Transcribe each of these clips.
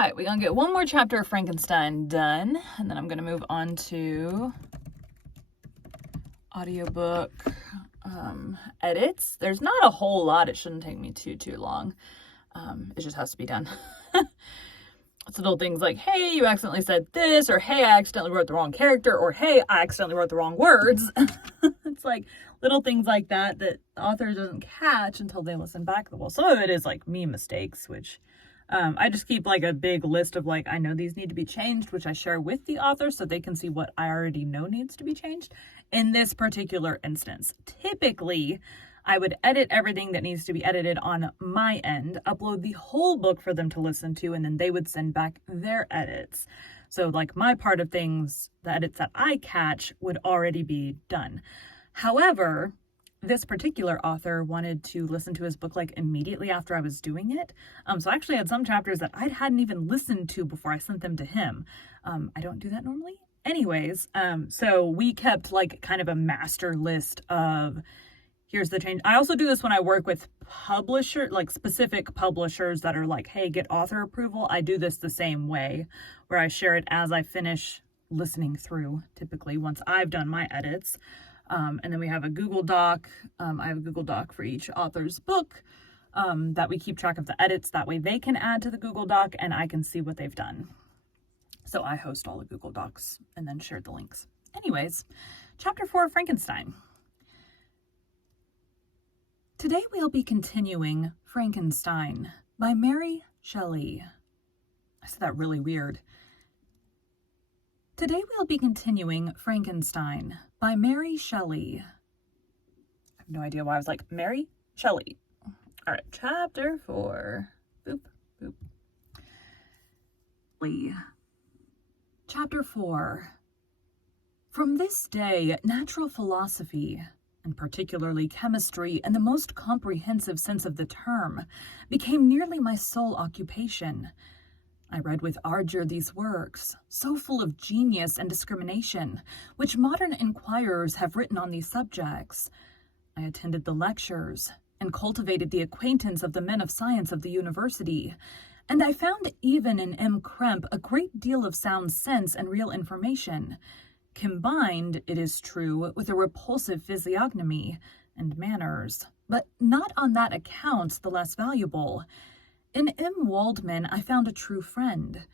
All right, we're going to get one more chapter of Frankenstein done, and then I'm going to move on to audiobook edits. There's not a whole lot. It shouldn't take me too long. It just has to be done. It's little things like, hey, you accidentally said this, or hey, I accidentally wrote the wrong character, or hey, I accidentally wrote the wrong words. It's like little things like that the author doesn't catch until they listen back. Well, some of it is like me mistakes, which I just keep like a big list of like, I know these need to be changed, which I share with the author so they can see what I already know needs to be changed. In this particular instance, typically I would edit everything that needs to be edited on my end, upload the whole book for them to listen to, and then they would send back their edits. So like my part of things, the edits that I catch would already be done. However, this particular author wanted to listen to his book like immediately after I was doing it. So I actually had some chapters that I hadn't even listened to before I sent them to him. I don't do that normally. Anyways, so we kept like kind of a master list of here's the change. I also do this when I work with like specific publishers that are like, hey, get author approval. I do this the same way where I share it as I finish listening through, typically once I've done my edits. And then we have a Google Doc. I have a Google Doc for each author's book that we keep track of the edits. That way they can add to the Google Doc and I can see what they've done. So I host all the Google Docs and then share the links. Anyways, chapter 4 of Frankenstein. Today we'll be continuing Frankenstein by Mary Shelley. I said that really weird. Today we'll be continuing Frankenstein by Mary Shelley. I have no idea why I was like, Mary Shelley. All right, chapter 4. Boop, boop. Chapter 4. From this day, natural philosophy, and particularly chemistry in the most comprehensive sense of the term, became nearly my sole occupation. I read with ardor these works, so full of genius and discrimination, which modern inquirers have written on these subjects. I attended the lectures, and cultivated the acquaintance of the men of science of the university, and I found even in M. Krempe a great deal of sound sense and real information, combined, it is true, with a repulsive physiognomy and manners, but not on that account the less valuable. In M. Waldman I found a true friend.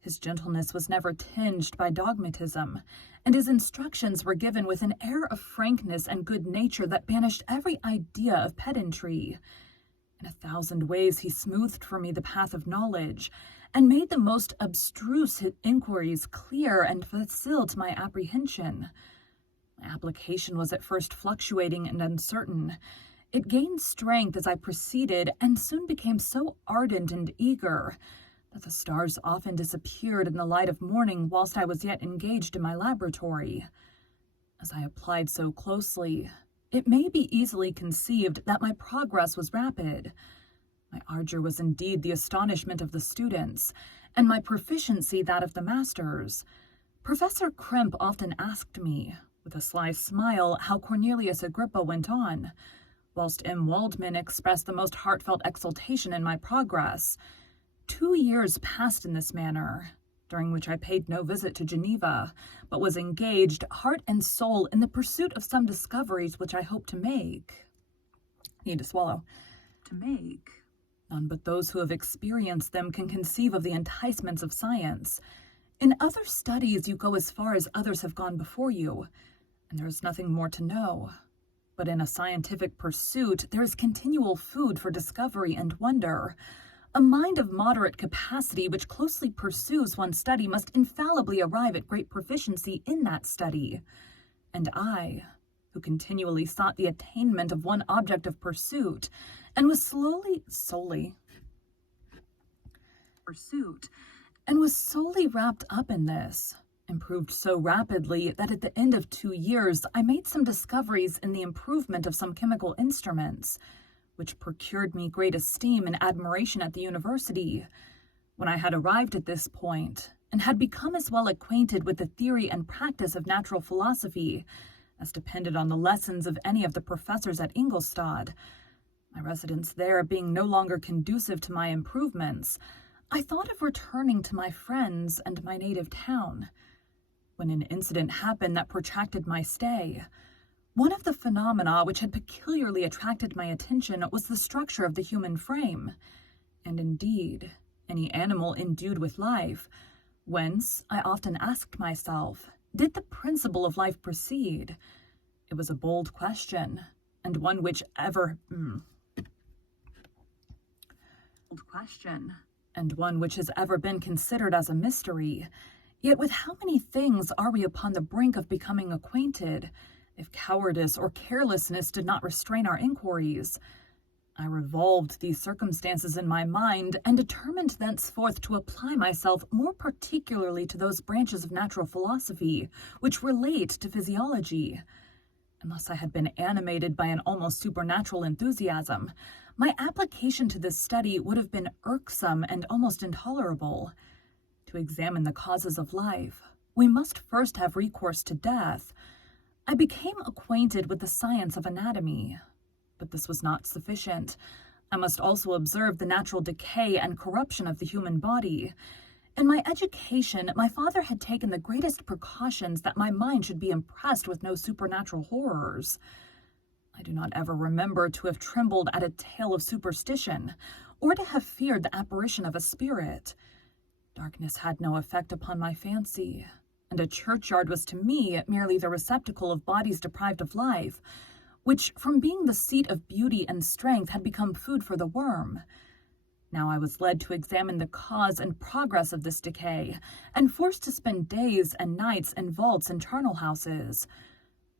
His gentleness was never tinged by dogmatism, and his instructions were given with an air of frankness and good nature that banished every idea of pedantry. In 1,000 ways he smoothed for me the path of knowledge, and made the most abstruse inquiries clear and facile to my apprehension. My application was at first fluctuating and uncertain. It gained strength as I proceeded, and soon became so ardent and eager that the stars often disappeared in the light of morning whilst I was yet engaged in my laboratory. As I applied so closely, it may be easily conceived that my progress was rapid. My ardor was indeed the astonishment of the students, and my proficiency that of the masters. Professor Krempe often asked me, with a sly smile, how Cornelius Agrippa went on, whilst M. Waldman expressed the most heartfelt exultation in my progress. 2 years passed in this manner, during which I paid no visit to Geneva, but was engaged, heart and soul, in the pursuit of some discoveries which I hope to make. Need to swallow. To make. None but those who have experienced them can conceive of the enticements of science. In other studies you go as far as others have gone before you, and there is nothing more to know. But in a scientific pursuit there is continual food for discovery and wonder. A mind of moderate capacity which closely pursues one study must infallibly arrive at great proficiency in that study. And I, who continually sought the attainment of one object of pursuit, and was solely wrapped up in this, improved so rapidly that at the end of 2 years I made some discoveries in the improvement of some chemical instruments, which procured me great esteem and admiration at the university. When I had arrived at this point, and had become as well acquainted with the theory and practice of natural philosophy as depended on the lessons of any of the professors at Ingolstadt, my residence there being no longer conducive to my improvements, I thought of returning to my friends and my native town, when an incident happened that protracted my stay. One of the phenomena which had peculiarly attracted my attention was the structure of the human frame, and indeed, any animal endued with life, whence, I often asked myself, did the principle of life proceed? It was a bold question, and one which has ever been considered as a mystery. Yet with how many things are we upon the brink of becoming acquainted, if cowardice or carelessness did not restrain our inquiries? I revolved these circumstances in my mind, and determined thenceforth to apply myself more particularly to those branches of natural philosophy which relate to physiology. Unless I had been animated by an almost supernatural enthusiasm, my application to this study would have been irksome and almost intolerable. To examine the causes of life, we must first have recourse to death. I became acquainted with the science of anatomy, but this was not sufficient. I must also observe the natural decay and corruption of the human body. In my education, my father had taken the greatest precautions that my mind should be impressed with no supernatural horrors. I do not ever remember to have trembled at a tale of superstition, or to have feared the apparition of a spirit. Darkness had no effect upon my fancy, and a churchyard was to me merely the receptacle of bodies deprived of life, which, from being the seat of beauty and strength, had become food for the worm. Now I was led to examine the cause and progress of this decay, and forced to spend days and nights in vaults and charnel houses.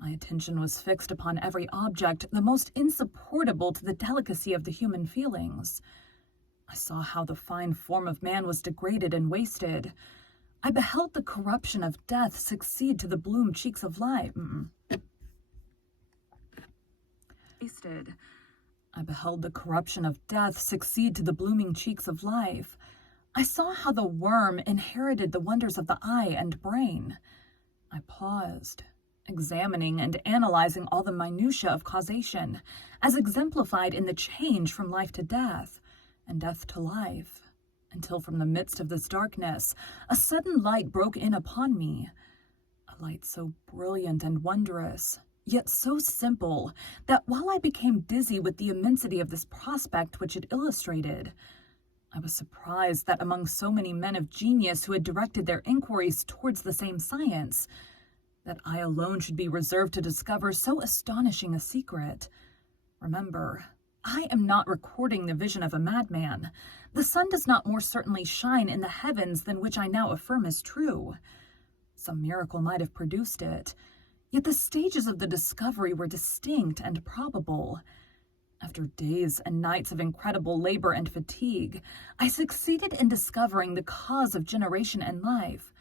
My attention was fixed upon every object the most insupportable to the delicacy of the human feelings. I saw how the fine form of man was degraded and wasted. I beheld the corruption of death succeed to the bloom cheeks of life. I beheld the corruption of death succeed to the blooming cheeks of life. I saw how the worm inherited the wonders of the eye and brain. I paused, examining and analyzing all the minutiae of causation, as exemplified in the change from life to death, and death to life, until from the midst of this darkness, a sudden light broke in upon me, a light so brilliant and wondrous, yet so simple, that while I became dizzy with the immensity of this prospect which it illustrated, I was surprised that among so many men of genius who had directed their inquiries towards the same science, that I alone should be reserved to discover so astonishing a secret. Remember, I am not recording the vision of a madman. The sun does not more certainly shine in the heavens than which I now affirm is true. Some miracle might have produced it, yet the stages of the discovery were distinct and probable. After days and nights of incredible labor and fatigue, I succeeded in discovering the cause of generation and life.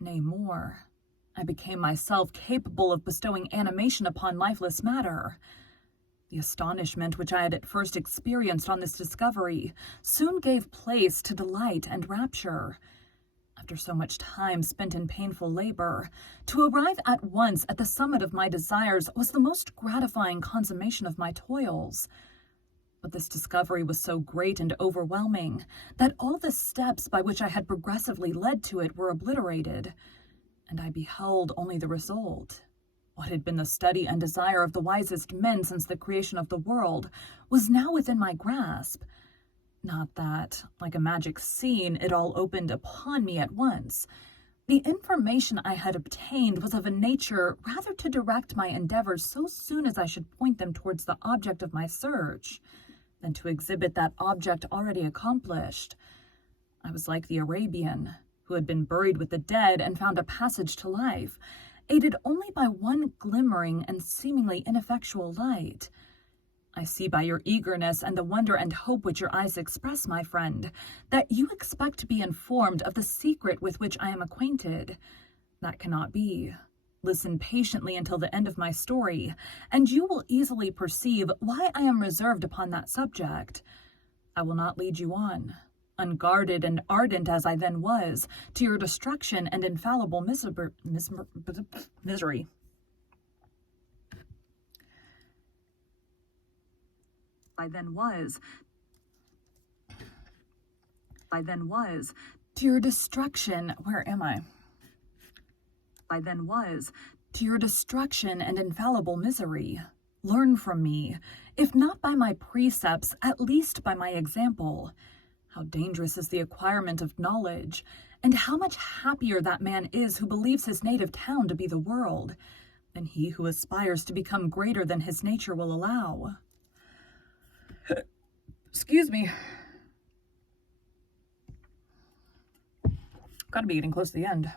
Nay, more, I became myself capable of bestowing animation upon lifeless matter. The astonishment which I had at first experienced on this discovery soon gave place to delight and rapture. After so much time spent in painful labor, to arrive at once at the summit of my desires was the most gratifying consummation of my toils. But this discovery was so great and overwhelming that all the steps by which I had progressively led to it were obliterated, and I beheld only the result. What had been the study and desire of the wisest men since the creation of the world was now within my grasp. Not that, like a magic scene, it all opened upon me at once. The information I had obtained was of a nature rather to direct my endeavors so soon as I should point them towards the object of my search, than to exhibit that object already accomplished. I was like the Arabian, who had been buried with the dead and found a passage to life, aided only by one glimmering and seemingly ineffectual light. I see by your eagerness and the wonder and hope which your eyes express, my friend, that you expect to be informed of the secret with which I am acquainted. That cannot be. Listen patiently until the end of my story, and you will easily perceive why I am reserved upon that subject. I will not lead you on, unguarded and ardent as I then was, to your destruction and infallible misery. I then was. I then was, to your destruction, where am I? I then was, to your destruction and infallible misery. Learn from me, if not by my precepts, at least by my example. How dangerous is the acquirement of knowledge, and how much happier that man is who believes his native town to be the world, than he who aspires to become greater than his nature will allow. Excuse me. Gotta be getting close to the end.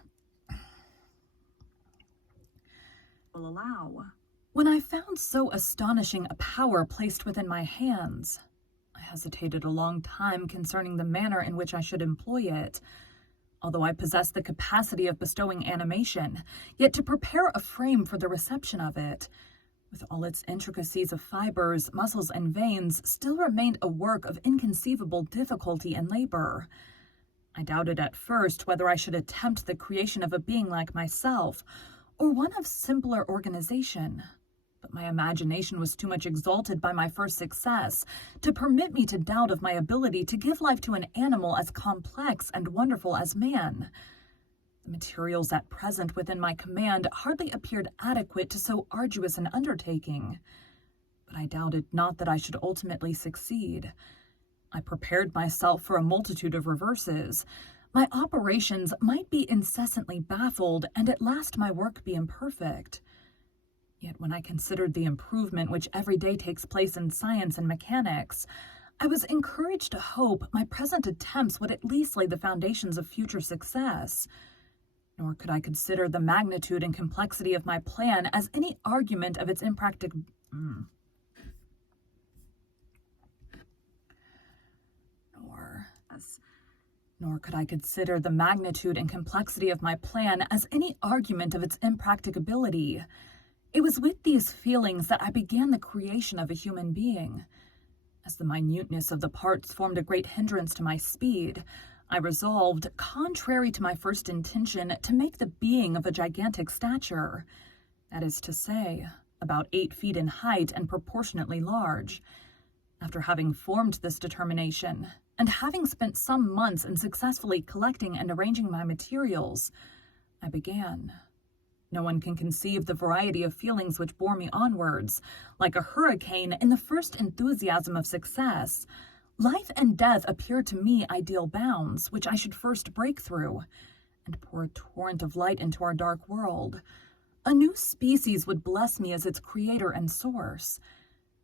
Will allow. When I found so astonishing a power placed within my hands, I hesitated a long time concerning the manner in which I should employ it. Although I possessed the capacity of bestowing animation, yet to prepare a frame for the reception of it, with all its intricacies of fibers, muscles, and veins, still remained a work of inconceivable difficulty and labor. I doubted at first whether I should attempt the creation of a being like myself, or one of simpler organization, but my imagination was too much exalted by my first success to permit me to doubt of my ability to give life to an animal as complex and wonderful as man. The materials at present within my command hardly appeared adequate to so arduous an undertaking, but I doubted not that I should ultimately succeed. I prepared myself for a multitude of reverses. My operations might be incessantly baffled, and at last my work be imperfect. Yet when I considered the improvement which every day takes place in science and mechanics, I was encouraged to hope my present attempts would at least lay the foundations of future success. Nor could I consider the magnitude and complexity of my plan as any argument of its Nor could I consider the magnitude and complexity of my plan as any argument of its impracticability. It was with these feelings that I began the creation of a human being. As the minuteness of the parts formed a great hindrance to my speed, I resolved, contrary to my first intention, to make the being of a gigantic stature. That is to say, about 8 feet in height and proportionately large. After having formed this determination, and having spent some months in successfully collecting and arranging my materials, I began. No one can conceive the variety of feelings which bore me onwards. Like a hurricane, in the first enthusiasm of success, life and death appeared to me ideal bounds, which I should first break through, and pour a torrent of light into our dark world. A new species would bless me as its creator and source.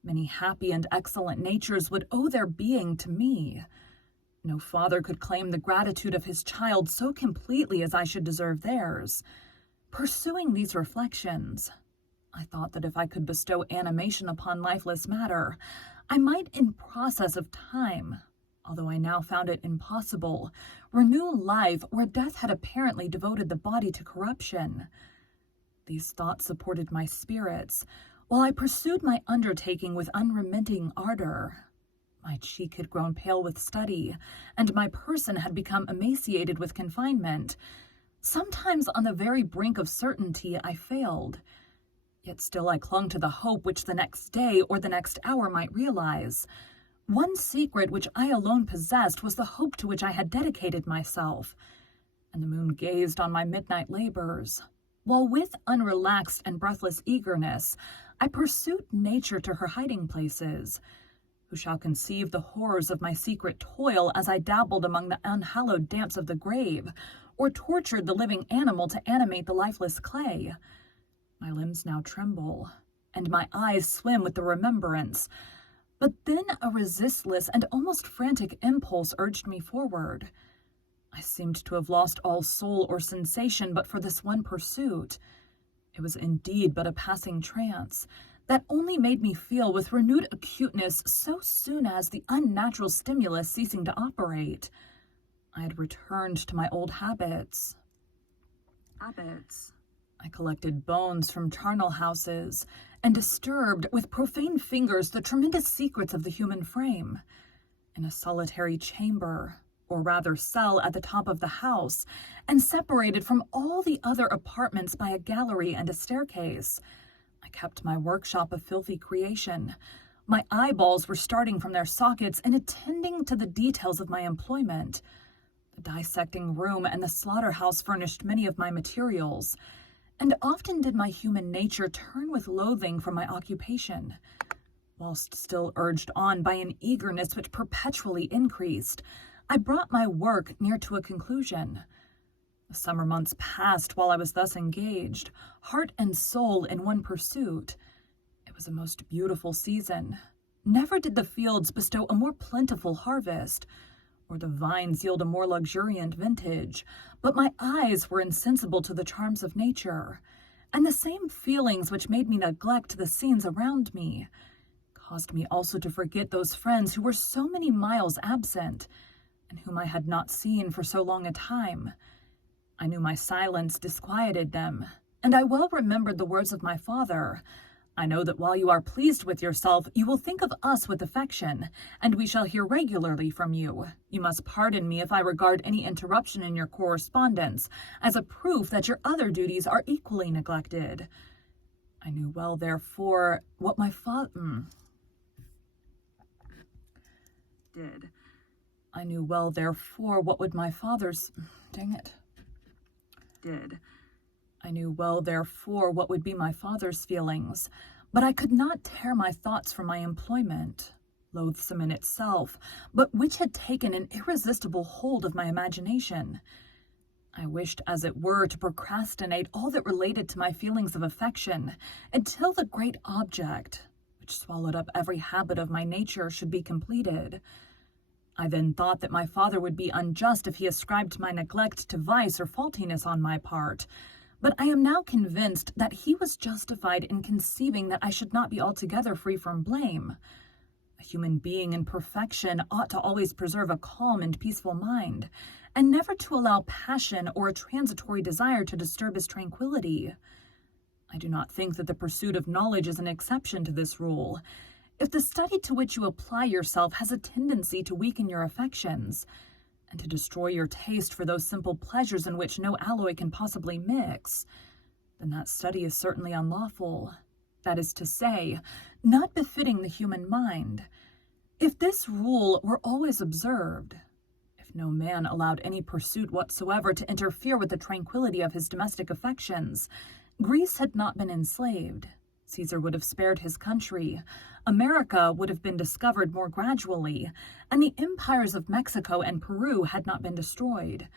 Many happy and excellent natures would owe their being to me. No father could claim the gratitude of his child so completely as I should deserve theirs. Pursuing these reflections, I thought that if I could bestow animation upon lifeless matter, I might in process of time, although I now found it impossible, renew life where death had apparently devoted the body to corruption. These thoughts supported my spirits, while I pursued my undertaking with unremitting ardor. My cheek had grown pale with study, and my person had become emaciated with confinement. Sometimes on the very brink of certainty I failed, yet still I clung to the hope which the next day or the next hour might realize. One secret which I alone possessed was the hope to which I had dedicated myself, and the moon gazed on my midnight labors, while with unrelaxed and breathless eagerness I pursued nature to her hiding places. Who shall conceive the horrors of my secret toil as I dabbled among the unhallowed damps of the grave, or tortured the living animal to animate the lifeless clay? My limbs now tremble, and my eyes swim with the remembrance. But then a resistless and almost frantic impulse urged me forward. I seemed to have lost all soul or sensation but for this one pursuit. It was indeed but a passing trance, that only made me feel with renewed acuteness so soon as, the unnatural stimulus ceasing to operate, I had returned to my old habits. I collected bones from charnel houses, and disturbed with profane fingers the tremendous secrets of the human frame. In a solitary chamber, or rather cell at the top of the house, and separated from all the other apartments by a gallery and a staircase, I kept my workshop of filthy creation, My eyeballs were starting from their sockets and attending to the details of my employment. The dissecting room and the slaughterhouse furnished many of my materials, and often did my human nature turn with loathing from my occupation. Whilst still urged on by an eagerness which perpetually increased, I brought my work near to a conclusion. The summer months passed while I was thus engaged, heart and soul in one pursuit. It was a most beautiful season. Never did the fields bestow a more plentiful harvest, or the vines yield a more luxuriant vintage, but my eyes were insensible to the charms of nature, and the same feelings which made me neglect the scenes around me caused me also to forget those friends who were so many miles absent, and whom I had not seen for so long a time. I knew my silence disquieted them, and I well remembered the words of my father. I know that while you are pleased with yourself, you will think of us with affection, and we shall hear regularly from you. You must pardon me if I regard any interruption in your correspondence as a proof that your other duties are equally neglected. I knew well, therefore, what my father did. I knew well, therefore, what would my father's... Dang it. Did. I knew well, therefore, what would be my father's feelings, but I could not tear my thoughts from my employment, loathsome in itself, but which had taken an irresistible hold of my imagination. I wished, as it were, to procrastinate all that related to my feelings of affection until the great object, which swallowed up every habit of my nature, should be completed. I then thought that my father would be unjust if he ascribed my neglect to vice or faultiness on my part, but I am now convinced that he was justified in conceiving that I should not be altogether free from blame. A human being in perfection ought to always preserve a calm and peaceful mind, and never to allow passion or a transitory desire to disturb his tranquility. I do not think that the pursuit of knowledge is an exception to this rule. If the study to which you apply yourself has a tendency to weaken your affections, and to destroy your taste for those simple pleasures in which no alloy can possibly mix, then that study is certainly unlawful. That is to say, not befitting the human mind. If this rule were always observed, if no man allowed any pursuit whatsoever to interfere with the tranquility of his domestic affections, Greece had not been enslaved. Caesar would have spared his country, America would have been discovered more gradually, and the empires of Mexico and Peru had not been destroyed.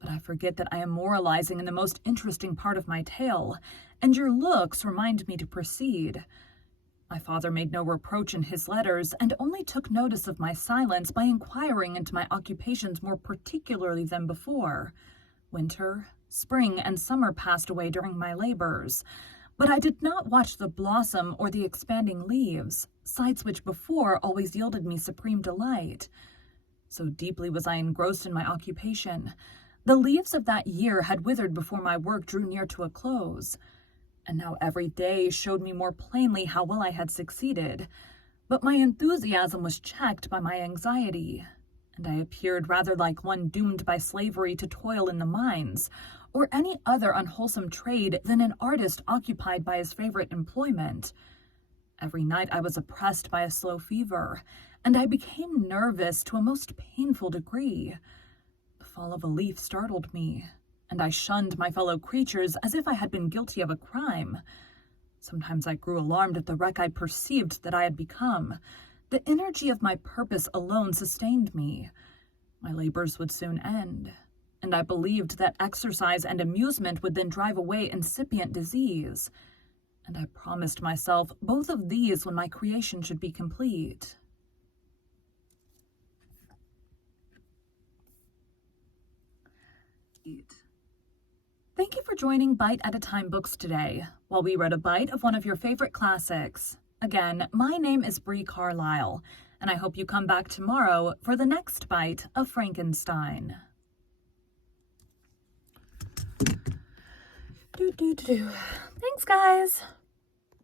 But I forget that I am moralizing in the most interesting part of my tale, and your looks remind me to proceed. My father made no reproach in his letters, and only took notice of my silence by inquiring into my occupations more particularly than before. Winter, spring, and summer passed away during my labors, but I did not watch the blossom or the expanding leaves, sights which before always yielded me supreme delight. So deeply was I engrossed in my occupation. The leaves of that year had withered before my work drew near to a close, and now every day showed me more plainly how well I had succeeded. But my enthusiasm was checked by my anxiety, and I appeared rather like one doomed by slavery to toil in the mines, or any other unwholesome trade, than an artist occupied by his favorite employment. Every night I was oppressed by a slow fever, and I became nervous to a most painful degree. The fall of a leaf startled me, and I shunned my fellow creatures as if I had been guilty of a crime. Sometimes I grew alarmed at the wreck I perceived that I had become. The energy of my purpose alone sustained me. My labors would soon end, and I believed that exercise and amusement would then drive away incipient disease, and I promised myself both of these when my creation should be complete. Thank you for joining Bite at a Time Books today, while we read a bite of one of your favorite classics. Again, my name is Bree Carlisle, and I hope you come back tomorrow for the next bite of Frankenstein. Thanks, guys.